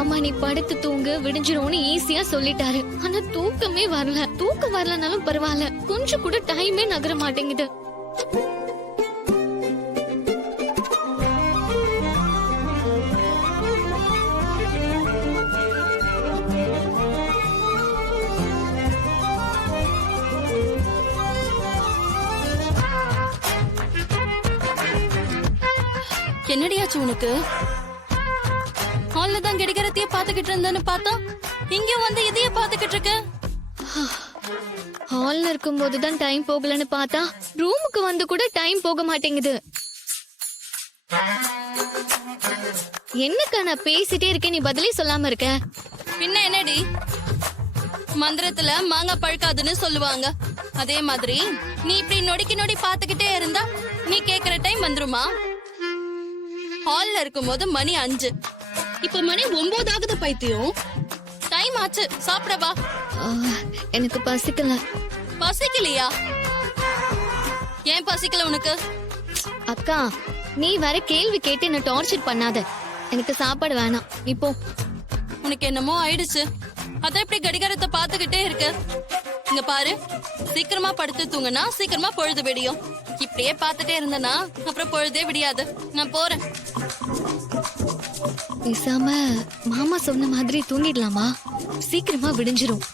மாமா நீ படுத்து தூங்கு விடிஞ்சிரும்னு ஈஸியா சொல்லிட்டாரு. ஆனா தூக்கமே வரல. தூக்கம் வரலனாலும் பரவாயில்ல, கொஞ்சம் கூட டைமே நகர மாட்டேங்குது. என்னடியாச்சு உனக்கு? ஹால்ல தான் கடிகாரத்தையே பாத்துக்கிட்டு இருந்தேன்னு பார்த்தா இங்க வந்து இதையே பாத்துக்கிட்டு இருக்க. ஹால்ல இருக்கும்போதுதான் டைம் போகலன்னு பார்த்தா ரூமுக்கு வந்து கூட டைம் போக மாட்டேங்குது. என்னக்கா நான் பேசிட்டே இருக்கேன், நீ பதிலே சொல்லாம இருக்க? பின்ன என்னடி, மந்திரத்துல மாங்காய் பழுக்காதுன்னு சொல்லுவாங்க. அதே மாதிரி நீ இப்படி நொடிக்கு நொடி பாத்துக்கிட்டே இருந்தா நீ கேக்குற டைம் வந்துருமா? ஹால்ல இருக்கும்போது மணி 5, இப்ப மணி 9 ஆகுது. பைத்தியம், டைம் ஆச்சு, சாப்பிடவா? எனக்கு பசிக்கல. பசிக்கலையா? ஏன் பசிக்கல உனக்கு? அக்கா நீ வேற கேள்வி கேட்டு என்ன டார்ச்சர் பண்ணாத. எனக்கு சாப்பாடு வேணாம் இப்போ. உனக்கு என்னமோ ஆயிடுச்சு. அதான் இப்படி கடிகாரத்தை பாத்துக்கிட்டே இருக்க. இங்க பாரு, சீக்கிரமா படுத்து தூங்குனா சீக்கிரமா பொழுது விடியும். இப்படியே பாத்துட்டே இருந்தனா அப்புறம் பொழுதே விடியாது. நான் போறேன். பேசாம மாமா சொன்ன மாதிரி தூங்கிடலாமா? சீக்கிரமா விடிஞ்சிரும்.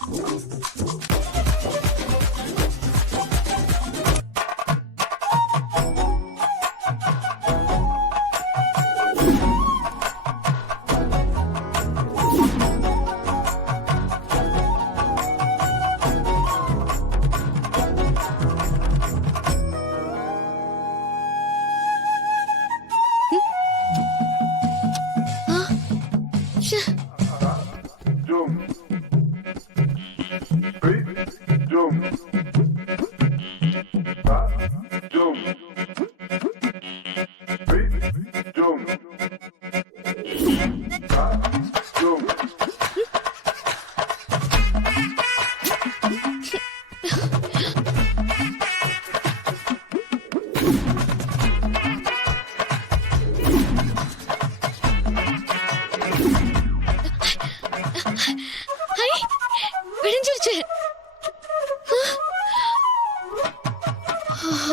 விடிஞ்சிருச்சு.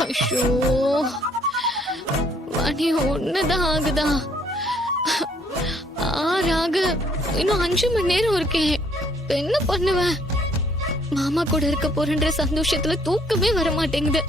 ஐயோ, மணி 1 ஆகுதா? 6 ஆகு. இன்னும் 5 மணி நேரம் இருக்கே. என்ன பண்ணுவேன்? மாமா கூட இருக்க போறன்ற சந்தோஷத்துல தூக்கமே வர மாட்டேங்குது.